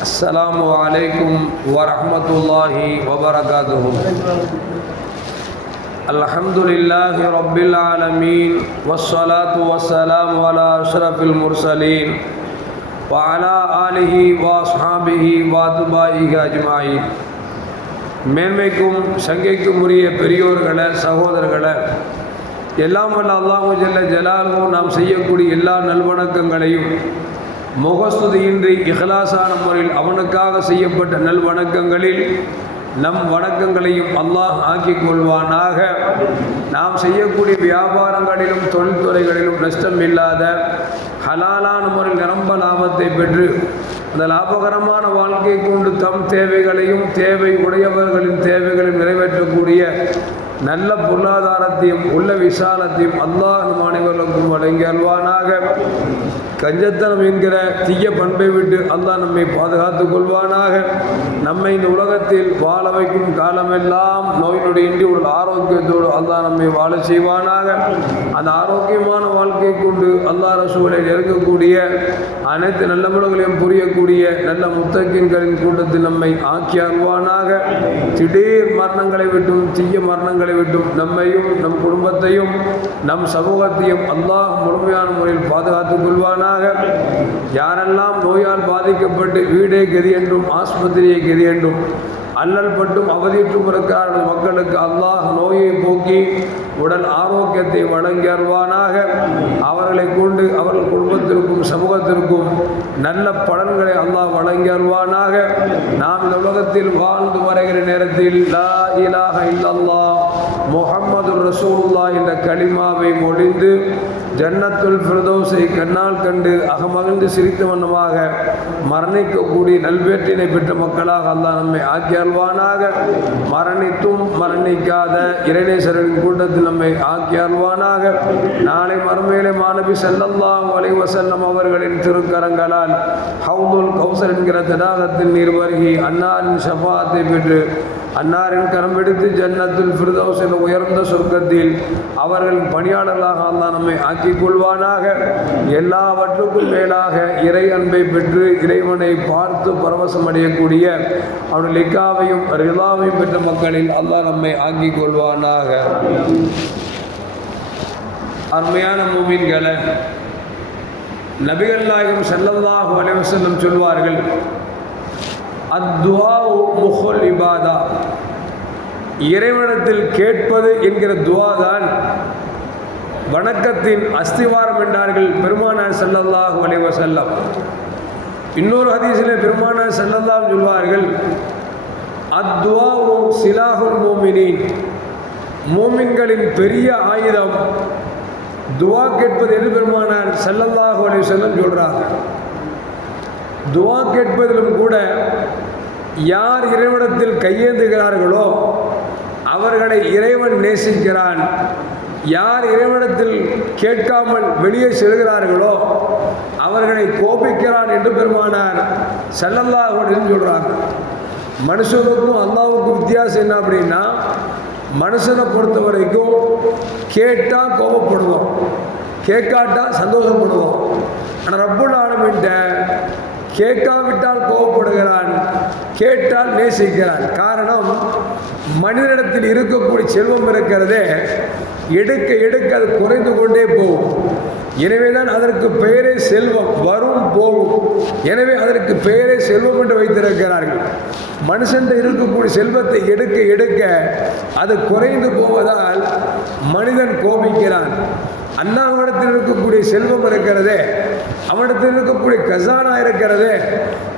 السلام عليكم ورحمة الله وبركاته الحمد لله رب العالمين والصلاة والسلام على أشرف المرسلين وعلى آله وأصحابه وأتباعه أجمعين மேன்மைக்கும் சங்கைக்கும் உரிய பெரியோர்களே சகோதரர்களே எல்லாம் வல்ல அல்லாஹு ஜல்ல ஜலாலும் நாம் செய்யக்கூடிய எல்லா நல்வணக்கங்களையும் முகஸ்துதியின்றி இஹ்லாசான முறையில் அவனுக்காக செய்யப்பட்ட நல்வணக்கங்களில் நம் வணக்கங்களையும் அல்லாஹ் ஆக்கிக் கொள்வானாக. நாம் செய்யக்கூடிய வியாபாரங்களிலும் தொழில்துறைகளிலும் நஷ்டம் இல்லாத ஹலாலான முறையில் நிரம்ப லாபத்தை பெற்று அந்த லாபகரமான வாழ்க்கை கொண்டு தம் தேவைகளையும் தேவை உடையவர்களின் தேவைகளையும் நிறைவேற்றக்கூடிய நல்ல பொருளாதாரத்தையும் உள்ள விசாலத்தையும் அல்லாஹ் மாணவர்களுக்கும் அனைவர்களுக்கும் வழங்கி அல்வானாக கஞ்சத்தனம் என்கிற தீய பண்பை விட்டு அல்லாஹ் நம்மை பாதுகாத்துக் கொள்வானாக. நம்மை இந்த உலகத்தில் வாழ வைக்கும் காலமெல்லாம் நோயினுடைய இன்றி உள்ள ஆரோக்கியத்தோடு அல்லாஹ் நம்மை வாழ செய்வானாக. அந்த ஆரோக்கியமான வாழ்க்கை கொண்டு அல்லாஹ் ரசூலை நெருங்கக்கூடிய அனைத்து நல்ல முறைகளையும் புரியக்கூடிய நல்ல முத்தக்கின்களின் கூட்டத்தில் நம்மை ஆக்கி அருவானாக திடீர் மரணங்களை விட்டும் தீய மரணங்களை விட்டும் நம்மையும் நம் குடும்பத்தையும் நம் சமூகத்தையும் அல்லாஹ் முழுமையான முறையில் பாதுகாத்துக் கொள்வானாக. யாரெல்லாம் நோயால் பாதிக்கப்பட்டு வீடே கதி என்றும் ஆஸ்பத்திரியை கதி என்றும் அல்லல் பட்டும் அவதிற்று இருக்கிறார்கள் மக்களுக்கு அல்லாஹ் நோயை போக்கி உடல் ஆரோக்கியத்தை வழங்கி அருவானாக அவர்களை கொண்டு அவர்கள் குடும்பத்திற்கும் சமூகத்திற்கும் நல்ல பலன்களை அல்லாஹ் வழங்கி அருவானாக நாம் இந்த உலகத்தில் வாழ்ந்து வருகிற நேரத்தில் லா இலாக இல்லல்லா முகம்மது ரசூல்லா என்ற களிமாவை மொழிந்து ஜன்னத்துல் பிரதோசை கண்ணால் கண்டு அகமகிழ்ந்து சிரித்த வண்ணமாக மரணிக்கக்கூடிய நல்வேற்றினை பெற்ற மக்களாக அல்லா நம்மை ஆக்கி அல்வானாக மரணித்தும் மரணிக்காத இறைநேசரின் கூட்டத்தில் நம்மை ஆக்கி அல்வானாக நாளை மறுமையிலே மாணவி செல்லல்லாம் வலை வசல்லம் அவர்களின் திருக்கரங்களால் ஹவுதுல் கௌசர் என்கிற தடாகத்தின் நீர் வருகி அன்னாரின் ஷஃபாத்தை பெற்று அன்னாரின் கரம்பெடித்து ஜன்னத்தில் ஃபிர்தௌஸ் என உயர்ந்த சொர்க்கத்தில் அவர்களின் பணியாளர்களாக அல்லாஹ் நம்மை ஆக்கிக் கொள்வானாக. எல்லாவற்றுக்கும் மேலாக இறை அன்பை பெற்று இறைவனை பார்த்து பரவசம் அடையக்கூடிய அவருடைய லிக்காவையும் ரிலாவையும் பெற்ற மக்களில் அல்லாஹ் நம்மை ஆக்கிக் கொள்வானாக. அருமையான மூமின்களை நபிகள் நாயகம் ஸல்லல்லாஹு அலைஹி சொல்வார்கள் அத்துவா முஹுல் இபாதா. இறைவனத்தில் கேட்பது என்கிற துவா தான் வணக்கத்தின் அஸ்திவாரம் என்றார்கள் பெருமானார் செல்லல்லாஹு அலைஹி செல்லம் இன்னொரு ஹதீஸிலே பெருமானார் செல்லல்லாம் சொல்வார்கள் அத்துவா சிலாகுல் மோமினின் மோமின்களின் பெரிய ஆயுதம். துவா கேட்பது என்று பெருமானார் செல்லல்லாஹு அலைஹி செல்லம் சொல்கிறார்கள் துவா கேட்பதிலும் கூட யார் இறைவனத்தில் கையேந்துகிறார்களோ அவர்களை இறைவன் நேசிக்கிறான். யார் இறைவனத்தில் கேட்காமல் வெளியே செல்கிறார்களோ அவர்களை கோபிக்கிறான் என்று பெருமானார் செல்லல்லாஹுடன் சொல்கிறாங்க மனுஷனுக்கும் அல்லாவுக்கும் வித்தியாசம் என்ன அப்படின்னா மனுஷனை பொறுத்த வரைக்கும் கேட்டால் கோபப்படுவோம் கேட்காட்டா சந்தோஷப்படுவோம். ஆனால் ரப்பு ஆலமின்ட்ட கேட்காவிட்டால் கோபப்படுகிறான் கேட்டால் நேசிக்கிறான். காரணம் மனிதனிடத்தில் இருக்கக்கூடிய செல்வம் இருக்கிறதே எடுக்க எடுக்க அது குறைந்து கொண்டே போகும். எனவேதான் அதற்கு பெயரே செல்வம் வரும் போகும். எனவே அதற்கு பெயரே செல்வம் என்று வைத்திருக்கிறார்கள். மனுஷன் இருக்கக்கூடிய செல்வத்தை எடுக்க எடுக்க அது குறைந்து போவதால் மனிதன் கோபிக்கிறான். அண்ணாவிடத்தில் இருக்கக்கூடிய செல்வம் இருக்கிறது அவனிடத்தில் இருக்கக்கூடிய கசானா இருக்கிறது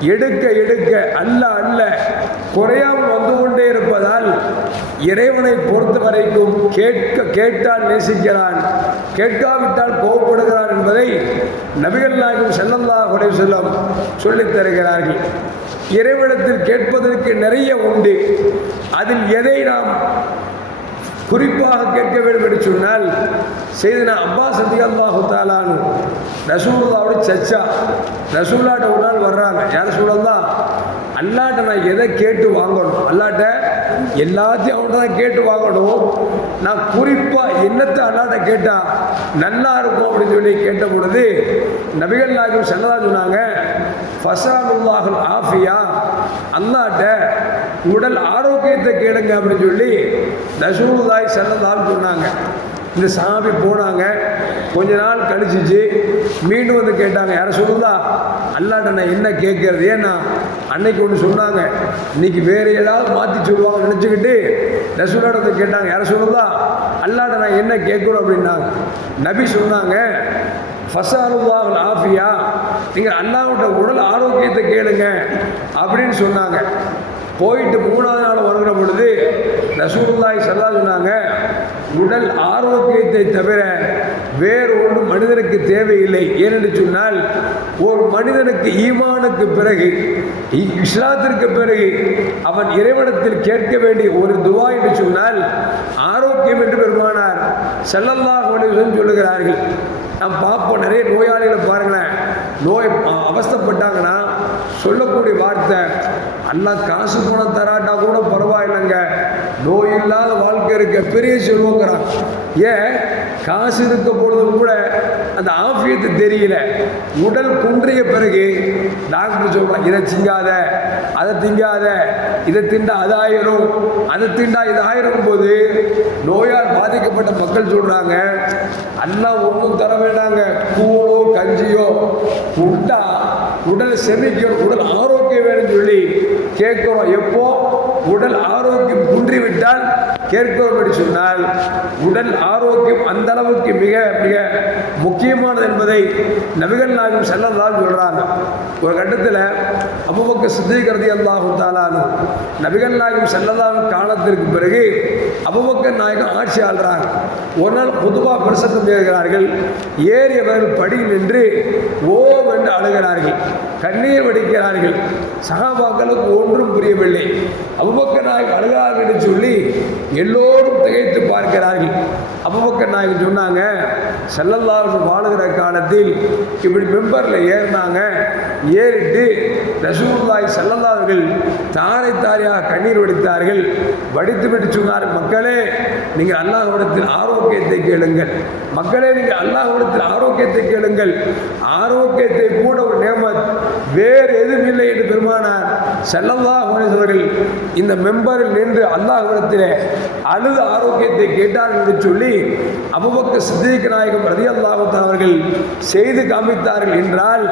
எடுக்க எடுக்க அல்ல அல்ல குறையாமல் வந்து கொண்டே இருப்பதால் இறைவனை பொறுத்த வரைக்கும் கேட்க கேட்டால் நேசிக்கிறான் கேட்காவிட்டால் கோவப்படுகிறான் என்பதை நபிகள் நாயகம் செல்லல்லா குறை செல்லம் சொல்லித் தருகிறார்கள். இறைவனத்தில் கேட்பதற்கு நிறைய உண்டு. அதில் எதை நாம் குறிப்பாக கேட்க வேண்டும் என்று சொன்னால் செய்தினா அப்பாஸ் சத்தியல்லாஹு தாலானு ரசூல்லாவோட சச்சா ரசூல்லாட்ட ஒரு நாள் வர்றாங்க. யார் சூழல் அல்லாட்ட நான் எதை கேட்டு வாங்கணும்? அல்லாட்ட எல்லாத்தையும் அவன்கிட்ட தான் கேட்டு வாங்கணும். நான் குறிப்பாக என்னத்தை அல்லாட்ட கேட்டால் நல்லா இருக்கும் அப்படின்னு சொல்லி கேட்ட பொழுது நபிகள் நாயகம் சென்னதாக சொன்னாங்க ஃபசாலுல்லாஹுல் ஆஃபியா அல்லாட்ட உடல் ஆரோக்கியத்தை கேளுங்க அப்படின்னு சொல்லி ரசூல்லாய் ஸல்லல்லாஹு சொன்னாங்க. இந்த சாமி போனாங்க. கொஞ்ச நாள் கழிச்சிச்சு. மீண்டும் வந்து கேட்டாங்க யாரை சொல்லுதா? அல்லாட்ட நான் என்ன கேட்கறது? ஏன்னா அன்னைக்கு ஒன்று சொன்னாங்க. இன்னைக்கு வேறு ஏதாவது மாற்றி சொல்லுவாங்க நினச்சிக்கிட்டு ரசூலோட வந்து கேட்டாங்க யார சொல்லுதா? அல்லாட்ட நான் என்ன கேட்கணும்? அப்படின்னாங்க நபி சொன்னாங்க ஃபசாலுல்லாஹ் ஆஃபியா நீங்கள் அல்லாஹ்விட்ட உடல் ஆரோக்கியத்தை கேளுங்க. அப்படின்னு சொன்னாங்க. போயிட்டு மூணாவது நாள் வருகிற பொழுது ரசூல்லாய் சல்லா சொன்னாங்க உடல் ஆரோக்கியத்தை தவிர வேறு ஒன்றும் மனிதனுக்கு தேவையில்லை. ஏனென்று சொன்னால் ஒரு மனிதனுக்கு ஈமானுக்கு பிறகு இஸ்லாத்திற்கு பிறகு அவன் இறைவனத்தில் கேட்க வேண்டிய ஒரு துவா என்று சொன்னால் ஆரோக்கியம் என்று பெருமானார் செல்லல்லாக சொல்லுகிறார்கள். நாம் பார்ப்போம் நிறைய நோயாளிகளை பாருங்களேன். நோய் அவஸ்தப்பட்டாங்கன்னா அவஸ்தைப்பட்டாங்கன்னா சொல்லக்கூடிய வார்த்தை எல்லாம் காசு பணம் தராட்டா கூட பரவாயில்லைங்க. நோய் இல்லாத வாழ்க்கை இருக்க பெரிய செல்வங்கிறான். ஏன்? காசு இருக்க பொழுது கூட அந்த ஆஃபியத்து தெரியல. உடல் குன்றிய பிறகு டாக்டர் சொல்கிறான் இதை திங்காத அதை திங்காத இதை திண்டா அது ஆயிரும். அதை திண்டா இது ஆயிரும் போது நோயால் பாதிக்கப்பட்ட மக்கள் சொல்கிறாங்க எல்லாம் ஒன்றும் தர வேண்டாங்க. கூழோ கஞ்சியோ உண்டா உடல் செமிக்கணும் உடல் ஆரோக்கியம் வேணும்னு சொல்லி கேட்கிறோம். எப்போ? உடல் ஆரோக்கியம் குன்றிவிட்டால் கேட்கிறோம் என்று சொன்னால் உடல் ஆரோக்கியம் அந்த அளவுக்கு மிக மிக முக்கியமானது என்பதை நபிகள் நாயகம் செல்லதான் சொல்கிறாங்க ஒரு கட்டத்தில் அபுபக்க சித்திகரதி அல்லாஹு தாலானு நபிகள் நாயகம் செல்லதாம் காலத்திற்கு பிறகு அபுபக்க நாயகம் ஆட்சி ஆள்றாங்க ஒரு நாள் பொதுவாக பிரசத்தம் செய்கிறார்கள். ஏறியவர்கள் படி நின்று ஓர் அழுகிறார்கள் கண்ணீர் வடிக்கிறார்கள். சகாபாக்களுக்கு ஒன்றும் புரியவில்லை. அபுபக்கர் நாயகம் அழுகிறார்கள் என்று சொல்லி எல்லோரும் திகைத்து பார்க்கிறார்கள். அபுபக்கர் நாயகம் சொன்னாங்க செல்லல்லாஹு வாழுகிற காலத்தில் இப்படி மெம்பரில் ஏறினாங்க. ஏறிட்டு ரசூலுல்லாஹி ஸல்லல்லாஹு அவர்கள் தாரை தாரையாக கண்ணீர் வடித்தார்கள். வடித்து விட்டு சொன்னார் மக்களே நீங்கள் அல்லாஹ்விடத்தில் ஆரோக்கியத்தை கேளுங்கள். மக்களே நீங்கள் அல்லாஹ்விடத்தில் ஆரோக்கியத்தை கேளுங்கள். ஆரோக்கியத்தை கூட ஒரு நேமத் வேறு எதுவும் இல்லை என்று பெருமானார். செல்லல்லா அவர்கள் இந்த மெம்பரில் நின்று அல்லாஹ்விடத்திலே அழுது ஆரோக்கியத்தை கேட்டார்கள் என்று சொல்லி அபுபக்க சித்திக் நாயகம் ரதி அவர்கள் செய்து காமித்தார்கள் என்றால்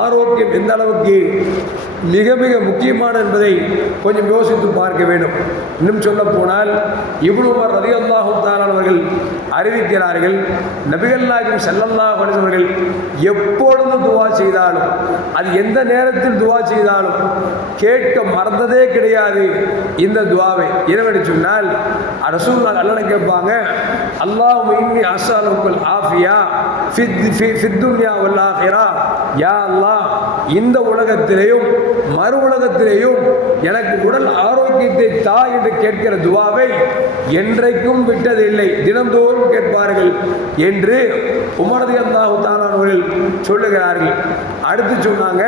ஆரோக்கியம் எந்த அளவுக்கு மிக மிக முக்கியமான என்பதை கொஞ்சம் யோசித்து பார்க்க வேண்டும். இன்னும் சொல்ல போனால் இவ்வளவு ரதி ரதி அவர்கள் அறிவிக்கிறார்கள். நபிகள் நாயகம் ஸல்லல்லாஹு எப்பொழுதும் அவர்கள் எப்பொழுது துவா செய்தாலும் அது எந்த நேரத்தில் துவா செய்தாலும் கேட்க மறந்ததே கிடையாது இந்த துவாவை. என்னவென்று சொன்னால் ரசூல் அல்லன கேட்பாங்க? அல்லாஹ் இன்னி அசாலுக்குள் ஆஃபியா ஃபித்துன்யா ஃபி- யா அல்லாஹ் இந்த உலகத்திலேயும் மறு உலகத்திலேயும் எனக்கு உடல் ஆரோக்கியத்தை தா என்று கேட்கிற துவாவை என்றைக்கும் விட்டதில்லை. தினந்தோறும் கேட்பார்கள் என்று உமரது அல்லாஹு தானவர்கள் சொல்லுகிறார்கள். அடுத்து சொன்னாங்க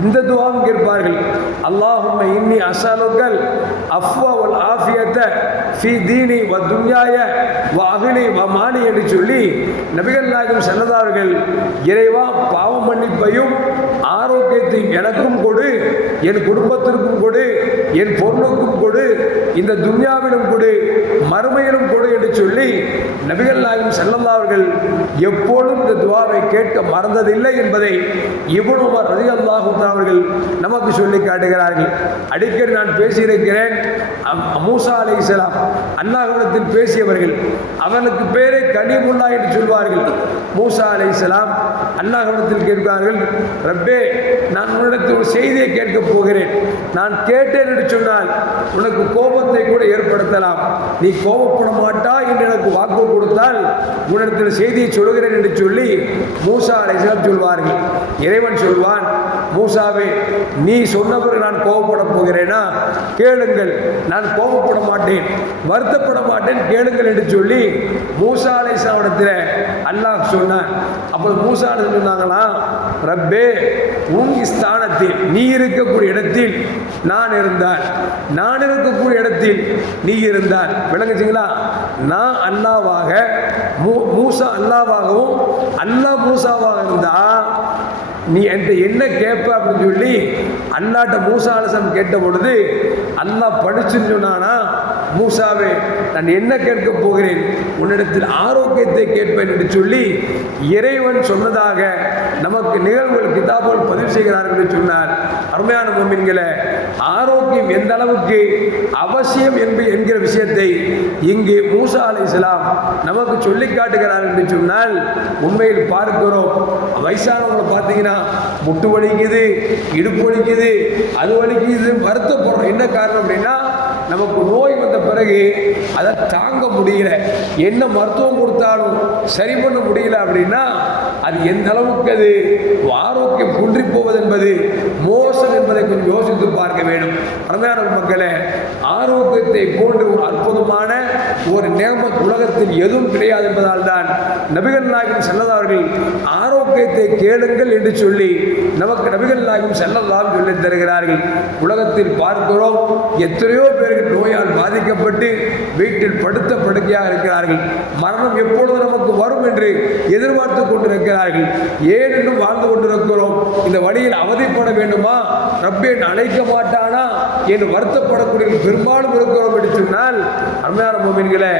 இந்த துவாவும் கேட்பார்கள். அல்லாஹும் இன்னி அசலுக்கள் அஃப்வா வல் ஆஃபியத்த ஃபி தீனி வ துன்யாய வ அகிலி வ மானி என்று சொல்லி நபிகள் நாயகம் செல்லதார்கள் இறைவா பாவ மன்னிப்பையும் ஆரோக்கியத்தையும் எனக்கும் கொடு என் குடும்பத்திற்கும் கொடு என் பொருளுக்கும் கொடு இந்த துன்யாவிலும் கொடு மறுமையிலும் கொடு என்று சொல்லி நபிகள் நாயகம் செல்லல்லாவர்கள் எப்போதும் இந்த துவாவை கேட்க மறந்ததில்லை என்பதை இப்னு உமர் ரலியல்லாஹு அவர்கள் நமக்கு சொல்லி காட்டுகிறார்கள். அடிக்கடி நான் பேசியிருக்கிறேன். அம்- அலை இஸ்லாம் அல்லாஹிடத்தில் பேசியவர்கள் அவனுக்கு பேரே கனிமுல்லா என்று சொல்வார்கள். மூசா அலைஹிஸ்ஸலாம் அல்லாஹ்விடத்தில் கேட்பார்கள் ரப்பே நான் உன்னிடத்தில் ஒரு செய்தியை கேட்கப் போகிறேன். நான் கேட்டேன் என்று சொன்னால் உனக்கு கோபத்தை கூட ஏற்படுத்தலாம். நீ கோபப்பட மாட்டா என்று எனக்கு வாக்கு கொடுத்தால் உன்னிடத்தில் செய்தியை சொல்கிறேன் என்று சொல்லி மூசா அலைசலம் சொல்வார்கள். இறைவன் சொல்வான் மூசாவே நீ சொன்ன பிறகு நான் கோபப்பட போகிறேனா? கேளுங்கள் நான் கோபப்பட மாட்டேன் வருத்தப்பட மாட்டேன் கேளுங்கள் என்று சொல்லி மூசா அலைசாவிடத்தில் அல்லாஹ் சொன்னான். அப்போ மூசா சொன்னாங்களா ரப்பே உன் ஸ்தானத்தில் நீ இருக்கக்கூடிய இடத்தில் நான் இருந்தால் நான் இருக்கக்கூடிய இடத்தில் நீ இருந்தால். விளங்குச்சிங்களா? நான் அல்லாவாக மூ மூசா அல்லாவாகவும் அல்லாஹ் மூசாவாக இருந்தால் நீ என்கிட்ட என்ன கேட்ப அப்படின்னு சொல்லி அல்லாட்ட மூசா அலசம் கேட்ட பொழுது அல்லாஹ் படிச்சுன்னு சொன்னானா மூசாவே நான் என்ன கேட்க போகிறேன்? உன்னிடத்தில் ஆரோக்கியத்தை கேட்பேன் என்று சொல்லி இறைவன் சொன்னதாக நமக்கு நிகழ்வுகள் கிதாபோல் பதிவு செய்கிறார்கள் என்று சொன்னார். அருமையான மோமின்களை ஆரோக்கியம் எந்த அளவுக்கு அவசியம் என்று என்கிற விஷயத்தை இங்கு மூசா அலை இஸ்லாம் நமக்கு சொல்லி காட்டுகிறார் என்று சொன்னால் உண்மையில் பார்க்கிறோம். வயசானவங்களை பார்த்தீங்கன்னா முட்டு வலிக்குது இடுப்பு வலிக்குது அது வலிக்குது வருத்தப்படுறோம். என்ன காரணம் அப்படின்னா நமக்கு நோய் பிறகு அதை தாங்க முடியல. என்ன மருத்துவம் கொடுத்தாலும் சரி பண்ண முடியல அப்படின்னா அது எந்த அளவுக்கு அது ஆரோக்கியம் குன்றி போவது என்பது மோசம் என்பதை கொஞ்சம் யோசித்து பார்க்க வேண்டும். அருமையான மக்களே ஆரோக்கியத்தை போன்ற ஒரு நேமத் உலகத்தில் எதுவும் கிடையாது என்பதால் தான் நபிகள் நாயகம் செல்லதார்கள் ஆரோக்கியத்தை கேளுங்கள் என்று சொல்லி நமக்கு நபிகள் நாயகம் செல்லலாம் சொல்லி தருகிறார்கள். உலகத்தில் பார்க்கிறோம் எத்தனையோ பேர்கள் நோயால் பாதிக்கப்பட்டு வீட்டில் படுத்த படுக்கையாக இருக்கிறார்கள். மரணம் எப்பொழுது நமக்கு வரும் என்று எதிர்பார்த்து கொண்டிருக்கிறார்கள். ஏன் இன்னும் வாழ்ந்து கொண்டிருக்கிறோம்? இந்த வழியில் அவதிப்பட வேண்டுமா? ரப்பேன் அழைக்க மாட்டானா? என்று வருத்தப்படக்கூடிய பெரும்பாலும் இருக்கிறோம் என்று சொன்னால் அருமையான மோமின்களே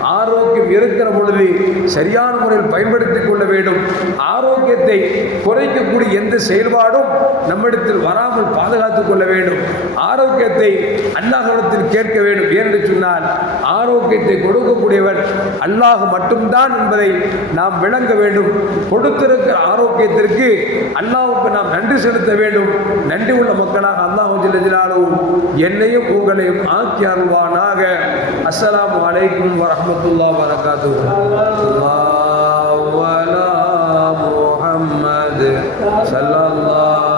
ஆரோக்கியம் இருக்கிற பொழுது சரியான முறையில் பயன்படுத்திக் கொள்ள வேண்டும். ஆரோக்கியத்தை குறைக்கக்கூடிய எந்த செயல்பாடும் நம்மிடத்தில் வராமல் பாதுகாத்துக் கொள்ள வேண்டும். ஆரோக்கியத்தை அல்லாஹிடத்தில் கேட்க வேண்டும். ஏனென்று சொன்னால் ஆரோக்கியத்தை கொடுக்கக்கூடியவன் அல்லாஹ் மட்டும்தான் என்பதை நாம் விளங்க வேண்டும். கொடுத்திருக்கிற ஆரோக்கியத்திற்கு அல்லாஹ்வுக்கு நாம் நன்றி செலுத்த வேண்டும். நன்றி உள்ள மக்களாக அல்லாஹ் என்னையும் உங்களையும் ஆக்கி அருள்வானாக. السلام عليكم ورحمة الله وبركاته. الله على محمد صلى الله